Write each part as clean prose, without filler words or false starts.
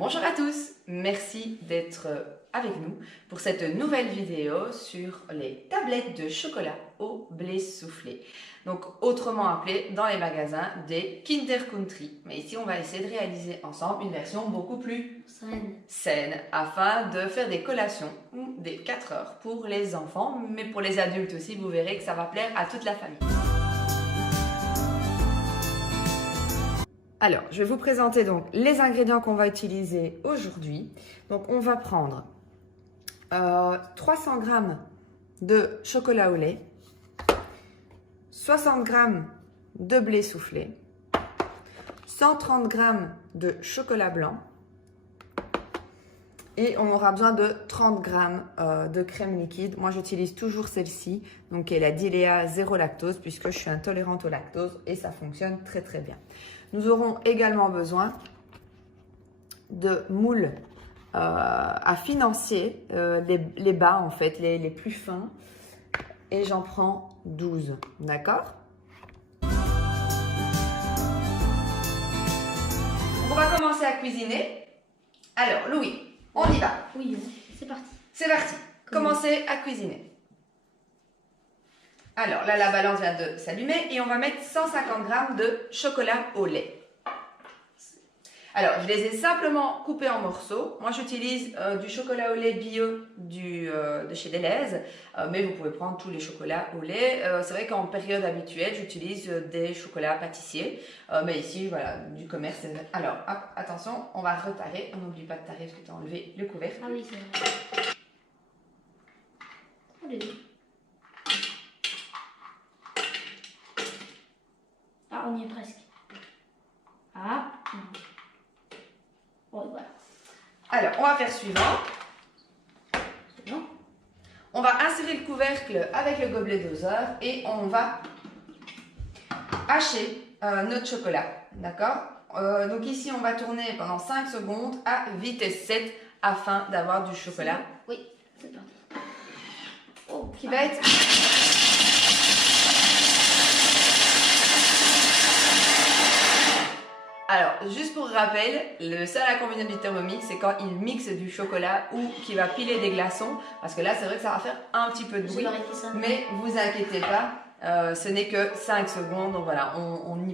Bonjour à tous, merci d'être avec nous pour cette nouvelle vidéo sur les tablettes de chocolat au blé soufflé. Donc autrement appelé dans les magasins des Kinder Country. Mais ici on va essayer de réaliser ensemble une version beaucoup plus saine afin de faire des collations ou des 4 heures pour les enfants, mais pour les adultes aussi, vous verrez que ça va plaire à toute la famille. Alors, je vais vous présenter donc les ingrédients qu'on va utiliser aujourd'hui. Donc, on va prendre 300 g de chocolat au lait, 60 g de blé soufflé, 130 g de chocolat blanc et on aura besoin de 30 g de crème liquide. Moi, j'utilise toujours celle-ci, donc qui est la Dilea zéro lactose puisque je suis intolérante au lactose et ça fonctionne très très bien. Nous aurons également besoin de moules à financier, les bas en fait, les plus fins. Et j'en prends 12, d'accord? On va commencer à cuisiner. Alors, Louis, on y va. Oui, c'est parti. C'est parti. Commencez à cuisiner. Alors là, la balance vient de s'allumer et on va mettre 150 g de chocolat au lait. Alors, je les ai simplement coupés en morceaux. Moi, j'utilise du chocolat au lait bio de chez Delhaize, mais vous pouvez prendre tous les chocolats au lait. C'est vrai qu'en période habituelle, j'utilise des chocolats pâtissiers, mais ici, voilà, du commerce. Alors, hop, attention, on va retarer. On n'oublie pas de tarer parce que tu as enlevé le couvercle. Ah oui, c'est vrai. Ah, on y est presque. Ah, bon, voilà. Alors, on va faire suivant. C'est bon. On va insérer le couvercle avec le gobelet doseur et on va hacher notre chocolat. D'accord? Donc ici, on va tourner pendant 5 secondes à vitesse 7 afin d'avoir du chocolat. Oui, c'est parti. Oh, Qui va être... Alors, juste pour rappel, le seul inconvénient du Thermomix, c'est quand il mixe du chocolat ou qu'il va piler des glaçons. Parce que là, c'est vrai que ça va faire un petit peu de bruit. Mais vous inquiétez pas, ce n'est que 5 secondes. Donc voilà, on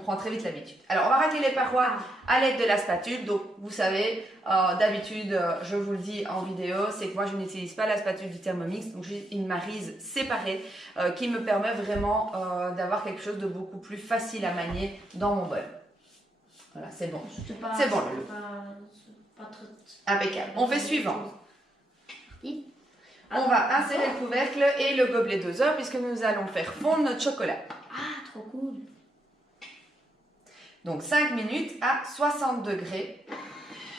prend très vite l'habitude. Alors, on va racler les parois à l'aide de la spatule. Donc, vous savez, d'habitude, je vous le dis en vidéo, c'est que moi, je n'utilise pas la spatule du Thermomix. Donc, j'ai une maryse séparée qui me permet vraiment d'avoir quelque chose de beaucoup plus facile à manier dans mon bol. Voilà, c'est bon. C'est bon, Lolo. Impeccable. On fait suivant. On va insérer le couvercle et le gobelet doseur puisque nous allons faire fondre notre chocolat. Ah, trop cool. Donc 5 minutes à 60 degrés.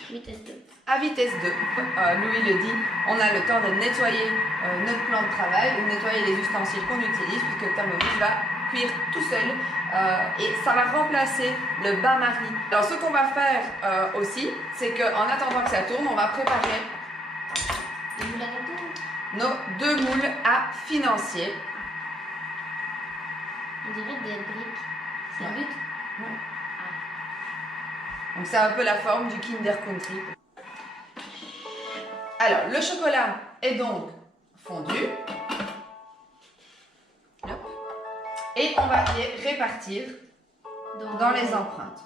Vitesse 2. À vitesse 2. Louis le dit, on a le temps de nettoyer notre plan de travail, de nettoyer les ustensiles qu'on utilise puisque le Thermomix va cuire tout seul et ça va remplacer le bain-marie. Alors ce qu'on va faire aussi, c'est qu'en attendant que ça tourne, on va préparer nos 2 moules à financier. On dirait des briques. C'est un but. Ouais. Donc c'est un peu la forme du Kinder Country. Alors le chocolat est donc fondu. Et on va les répartir dans les empreintes.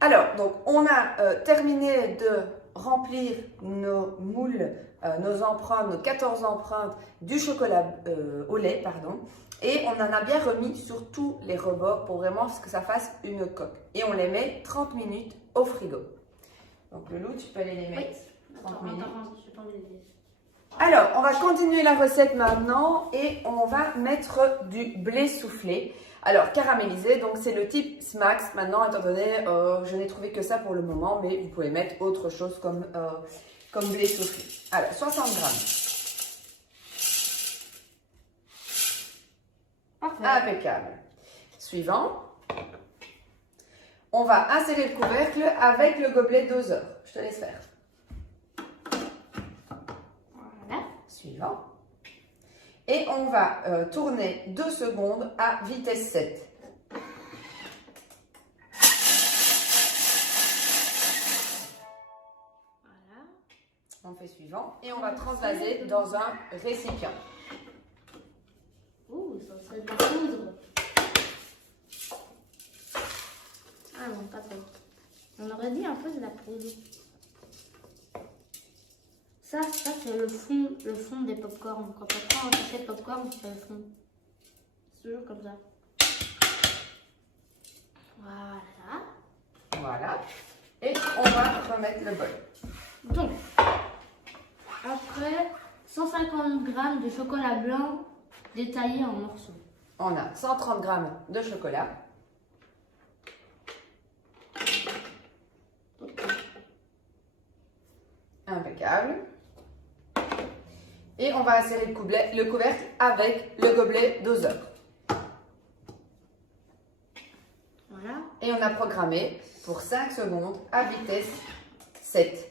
Alors, donc on a terminé de remplir nos moules, nos empreintes, nos 14 empreintes du chocolat au lait, pardon. Et on en a bien remis sur tous les rebords pour vraiment que ça fasse une coque. Et on les met 30 minutes au frigo. Donc Loulou, tu peux aller les mettre 30 minutes. Alors, on va continuer la recette maintenant et on va mettre du blé soufflé. Alors, caramélisé, donc c'est le type Smax. Maintenant, étant donné, je n'ai trouvé que ça pour le moment, mais vous pouvez mettre autre chose comme blé soufflé. Alors, 60 g. Parfait. Impeccable. Suivant. On va insérer le couvercle avec le gobelet doseur. Je te laisse faire. Voilà. Suivant. Et on va tourner 2 secondes à vitesse 7. On fait suivant et on va transvaser dans un récipient. Ouh, ça serait de la poudre. Ah non, pas trop. On aurait dit un peu de la poudre. Ça c'est le fond des pop-corn. Quand on prend un sachet de pop-corn, c'est le fond. C'est toujours comme ça. Voilà. Voilà. Et on va remettre le bol. Donc, après, 150 g de chocolat blanc détaillé en morceaux. On a 130 g de chocolat. Impeccable. Et on va insérer le couvercle avec le gobelet doseur. Voilà. Et on a programmé pour 5 secondes à vitesse 7.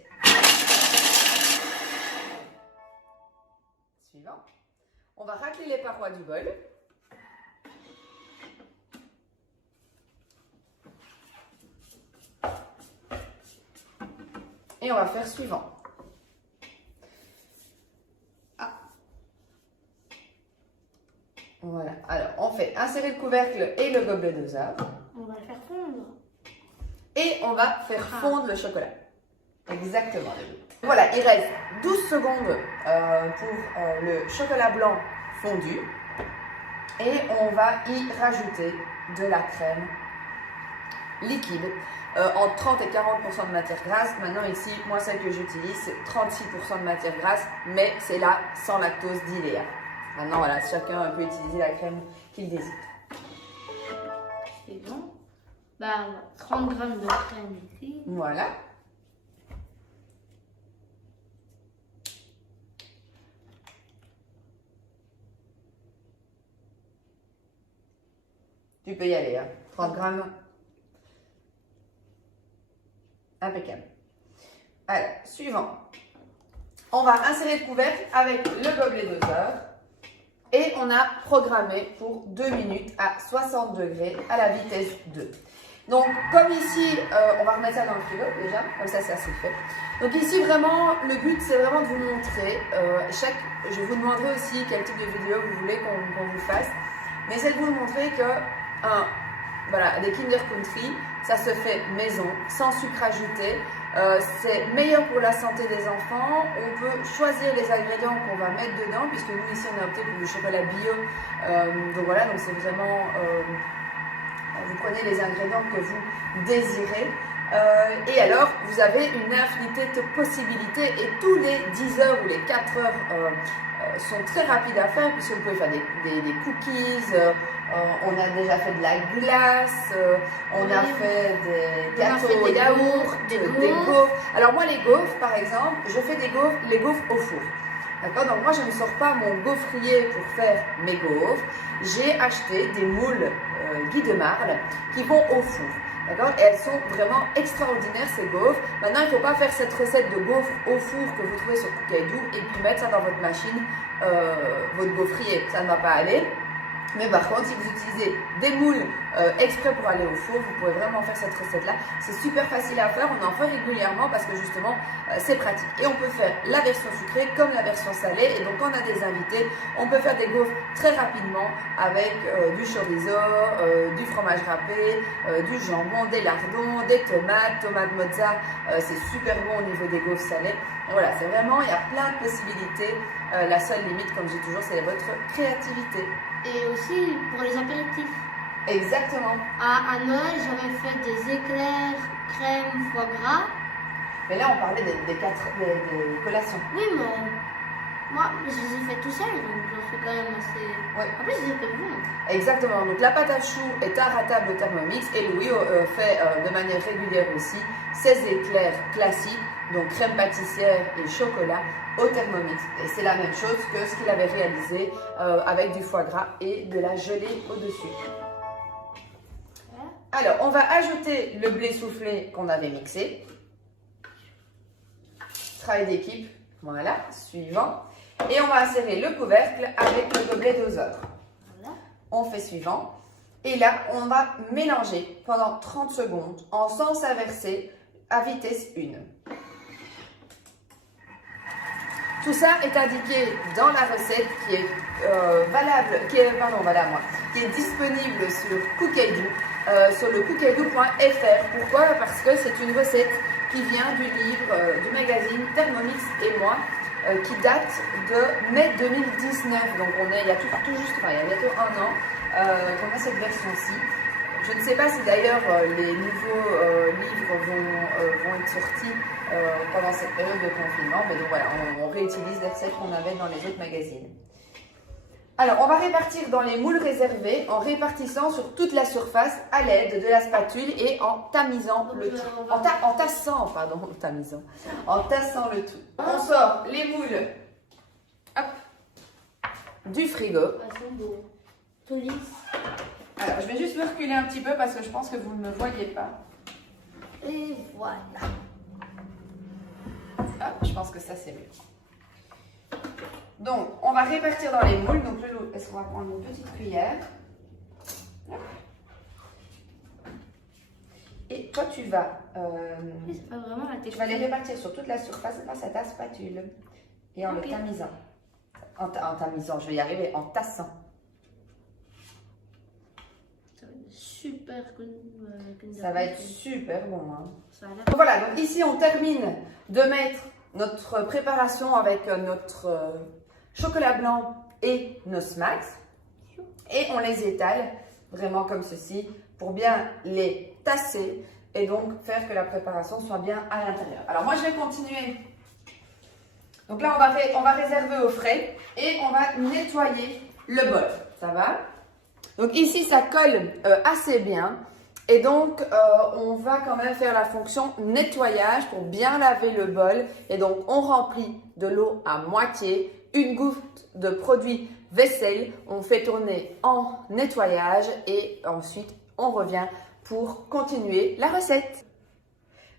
Suivant. On va racler les parois du bol. Et on va faire suivant. Voilà. Alors, on fait insérer le couvercle et le gobelet doseur. On va le faire fondre. Et on va faire fondre le chocolat. Exactement. Voilà, il reste 12 secondes pour le chocolat blanc fondu. Et on va y rajouter de la crème liquide entre 30 et 40% de matière grasse. Maintenant ici, moi celle que j'utilise, c'est 36% de matière grasse, mais c'est la sans lactose d'Ilea. Maintenant voilà, chacun peut utiliser la crème qu'il désire. C'est bon. Bah, 30 g de crème ici. Voilà. Tu peux y aller, hein. 30 grammes. Impeccable. Alors, suivant. On va insérer le couvercle avec le gobelet doseur. Et on a programmé pour 2 minutes à 60 degrés à la vitesse 2. Donc, comme ici, on va remettre ça dans le frigo déjà, comme ça c'est assez fait. Donc ici, vraiment, le but, c'est vraiment de vous montrer, je vous demanderai aussi quel type de vidéo vous voulez qu'on vous fasse, mais c'est de vous montrer que, voilà, des Kinder Country, ça se fait maison, sans sucre ajouté. C'est meilleur pour la santé des enfants. On peut choisir les ingrédients qu'on va mettre dedans, puisque nous ici on a opté pour du chocolat bio. Donc voilà, donc c'est vraiment, vous prenez les ingrédients que vous désirez. Et alors, vous avez une infinité de possibilités et tous les 10 heures ou les 4 heures sont très rapides à faire, puisque vous pouvez faire des cookies, on a déjà fait de la glace, on a fait des gâteaux au yaourt, des gaufres. Alors moi, les gaufres, par exemple, je fais les gaufres au four. D'accord? Donc moi, je ne sors pas mon gaufrier pour faire mes gaufres. J'ai acheté des moules Guy de Marle qui vont au four. D'accord? Et elles sont vraiment extraordinaires, ces gaufres. Maintenant, il ne faut pas faire cette recette de gaufres au four que vous trouvez sur Cookidoo et puis mettre ça dans votre machine, votre gaufrier. Ça ne va pas aller. Mais par contre, si vous utilisez des moules exprès pour aller au four, vous pouvez vraiment faire cette recette-là. C'est super facile à faire, on en fait régulièrement parce que justement, c'est pratique. Et on peut faire la version sucrée comme la version salée. Et donc, quand on a des invités, on peut faire des gaufres très rapidement avec du chorizo, du fromage râpé, du jambon, des lardons, des tomates mozza. C'est super bon au niveau des gaufres salées. Et voilà, c'est vraiment, il y a plein de possibilités. La seule limite, comme je dis toujours, c'est votre créativité. Et aussi pour les apéritifs. Exactement. À Noël, j'avais fait des éclairs, crème, foie gras. Mais là, on parlait des collations. Oui, mais moi, je les ai fait tout seul, donc j'en suis quand même assez... Ouais. En plus, ils étaient bons. Exactement. Donc, la pâte à choux est inratable au Thermomix et Louis fait de manière régulière aussi ses éclairs classiques, donc crème pâtissière et chocolat au Thermomix. Et c'est la même chose que ce qu'il avait réalisé avec du foie gras et de la gelée au-dessus. Alors, on va ajouter le blé soufflé qu'on avait mixé. Travail d'équipe. Voilà, suivant. Et on va insérer le couvercle avec le gobelet doseur. Voilà. On fait suivant. Et là, on va mélanger pendant 30 secondes en sens inversé à vitesse 1. Tout ça est indiqué dans la recette qui est qui est disponible sur Cookidoo, sur le cookidoo.fr. Pourquoi? Parce que c'est une recette qui vient du livre du magazine Thermomix et moi, qui date de mai 2019. Donc il y a il y a bientôt un an qu'on a cette version-ci. Je ne sais pas si d'ailleurs les nouveaux livres vont être sortis pendant cette période de confinement, mais donc voilà, on réutilise les recettes qu'on avait dans les autres magazines. Alors, on va répartir dans les moules réservés en répartissant sur toute la surface à l'aide de la spatule et en tamisant le tout. En tassant le tout. On sort les moules du frigo. Elles sont beaux. Tout lisse. Alors, je vais juste me reculer un petit peu parce que je pense que vous ne me voyez pas. Et voilà. Je pense que ça, c'est mieux. Donc, on va répartir dans les moules. Donc, est-ce qu'on va prendre une petite cuillère? Et toi, tu vas C'est pas vraiment la texture. tu vas les répartir sur toute la surface grâce à ta spatule. Et en le tamisant. En tamisant, je vais y arriver, en tassant. Ça va être super bon. Hein. Donc voilà, donc ici on termine de mettre notre préparation avec notre chocolat blanc et nos smacks. Et on les étale vraiment comme ceci pour bien les tasser et donc faire que la préparation soit bien à l'intérieur. Alors moi je vais continuer. Donc là on va réserver au frais et on va nettoyer le bol. Ça va? Donc ici, ça colle assez bien et donc on va quand même faire la fonction nettoyage pour bien laver le bol. Et donc on remplit de l'eau à moitié, une goutte de produit vaisselle, on fait tourner en nettoyage et ensuite on revient pour continuer la recette.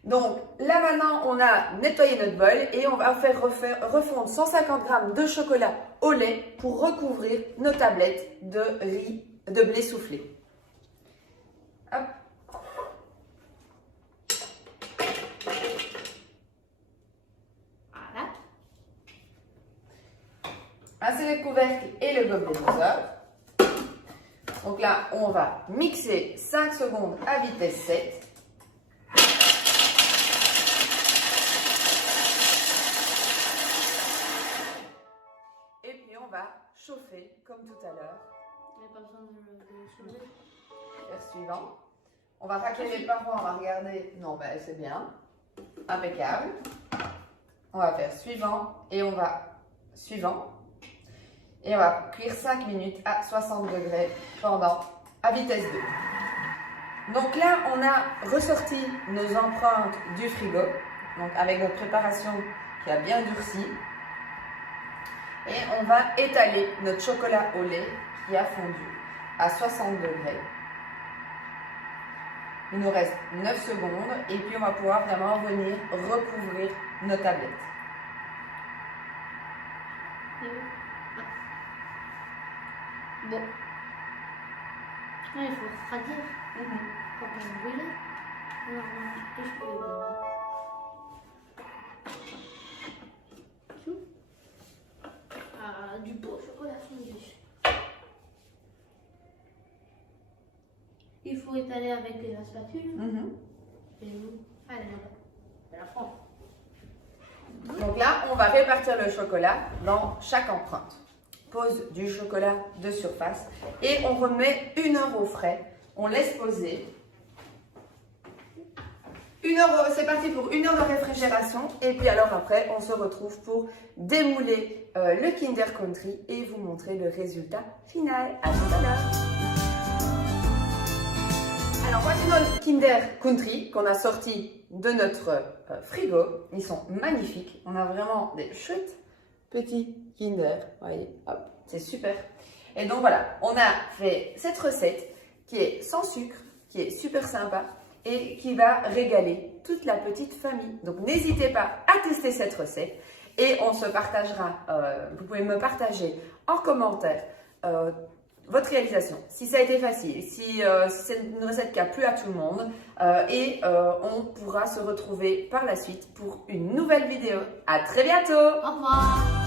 Donc là maintenant on a nettoyé notre bol et on va faire refondre 150 g de chocolat au lait pour recouvrir nos tablettes de blé soufflé. Hop. Voilà. Insérez le couvercle et le gobelet doseur. Donc là, on va mixer 5 secondes à vitesse 7. Et puis on va chauffer comme tout à l'heure. Il n'y a pas besoin de le soulever. Faire suivant. On va racler les parois, on va regarder. Non, ben c'est bien. Impeccable. On va faire suivant et on va suivant. Et on va cuire 5 minutes à 60 degrés à vitesse 2. Donc là, on a ressorti nos empreintes du frigo. Donc avec notre préparation qui a bien durci. Et on va étaler notre chocolat au lait qui a fondu à 60 degrés. Il nous reste 9 secondes et puis on va pouvoir vraiment venir recouvrir nos tablettes. Bon. Ah, il faut refroidir quand on brûle. Alors, qu'est-ce que je peux du beau chocolat fondu. Il faut étaler avec la spatule. Et nous, allez, c'est la France. Donc là, on va répartir le chocolat dans chaque empreinte. Pose du chocolat de surface et on remet 1 heure au frais. On laisse poser. 1 heure, c'est parti pour 1 heure de réfrigération. Et puis alors après, on se retrouve pour démouler le Kinder Country et vous montrer le résultat final. À tout à l'heure. Alors voici notre Kinder Country qu'on a sorti de notre frigo. Ils sont magnifiques. On a vraiment des chouettes petits Kinder. Voyez, hop, c'est super. Et donc voilà, on a fait cette recette qui est sans sucre, qui est super sympa et qui va régaler toute la petite famille. Donc n'hésitez pas à tester cette recette et on se partagera. Vous pouvez me partager en commentaire votre réalisation, si ça a été facile, si c'est une recette qui a plu à tout le monde on pourra se retrouver par la suite pour une nouvelle vidéo. À très bientôt! Au revoir!